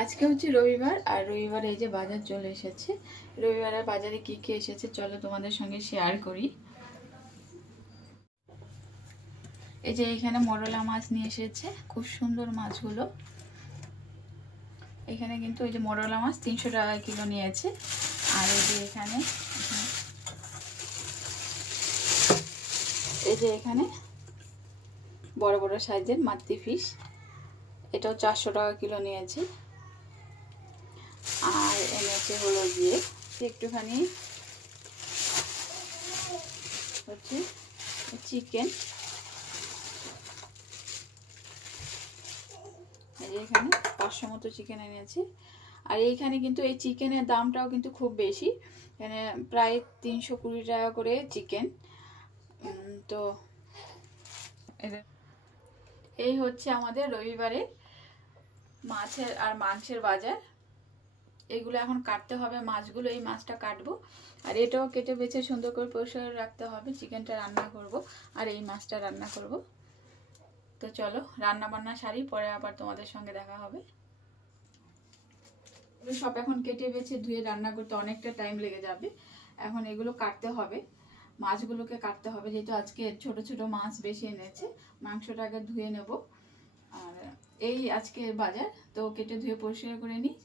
আজকে হচ্ছে রবিবার, আর রবিবার এই যে বাজার চলে এসেছে। রবিবারের বাজারে কি কি এসেছে চলো তোমাদের সঙ্গে শেয়ার করি। এই যে এখানে মরলা মাছ নিয়ে এসেছে, খুব সুন্দর মাছগুলো। এখানে কিন্তু ওই যে মরলা মাছ 300 টাকা কিলো নিয়েছে। আর এই যে এখানে এখানে বড় বড় সাইজের মাতৃ ফিশ, এটাও 400 টাকা কিলো নিয়েছে। আর এনেছে হলো গিয়ে একটুখানি হচ্ছে চিকেন। এখানে 500 মতো চিকেন এনেছি। আর এইখানে কিন্তু এই চিকেনের দামটাও কিন্তু খুব বেশি, এখানে প্রায় 320 টাকা করে চিকেন। তো এই হচ্ছে আমাদের রবিবারে মাছের আর মাংসের বাজার। এগুলো এখন কাটতে হবে মাছগুলো, এই মাছটা কাটবো, আর এটাও কেটে বেছে সুন্দর করে পরিষ্কার রাখতে হবে। চিকেনটা রান্না করব আর এই মাছটা রান্না করব। তো চলো রান্না বান্না সারি, পরে আবার তোমাদের সঙ্গে দেখা হবে। সব এখন কেটে বেছে ধুয়ে রান্না করতে অনেকটা টাইম লেগে যাবে। এখন এগুলো কাটতে হবে, মাছগুলোকে কাটতে হবে, যেহেতু আজকে ছোট ছোট মাছ বেশি এনেছে। মাংসটাকে ধুয়ে নেব। আর এই আজকে বাজার, তো কেটে ধুয়ে পরিষ্কার করে নিই,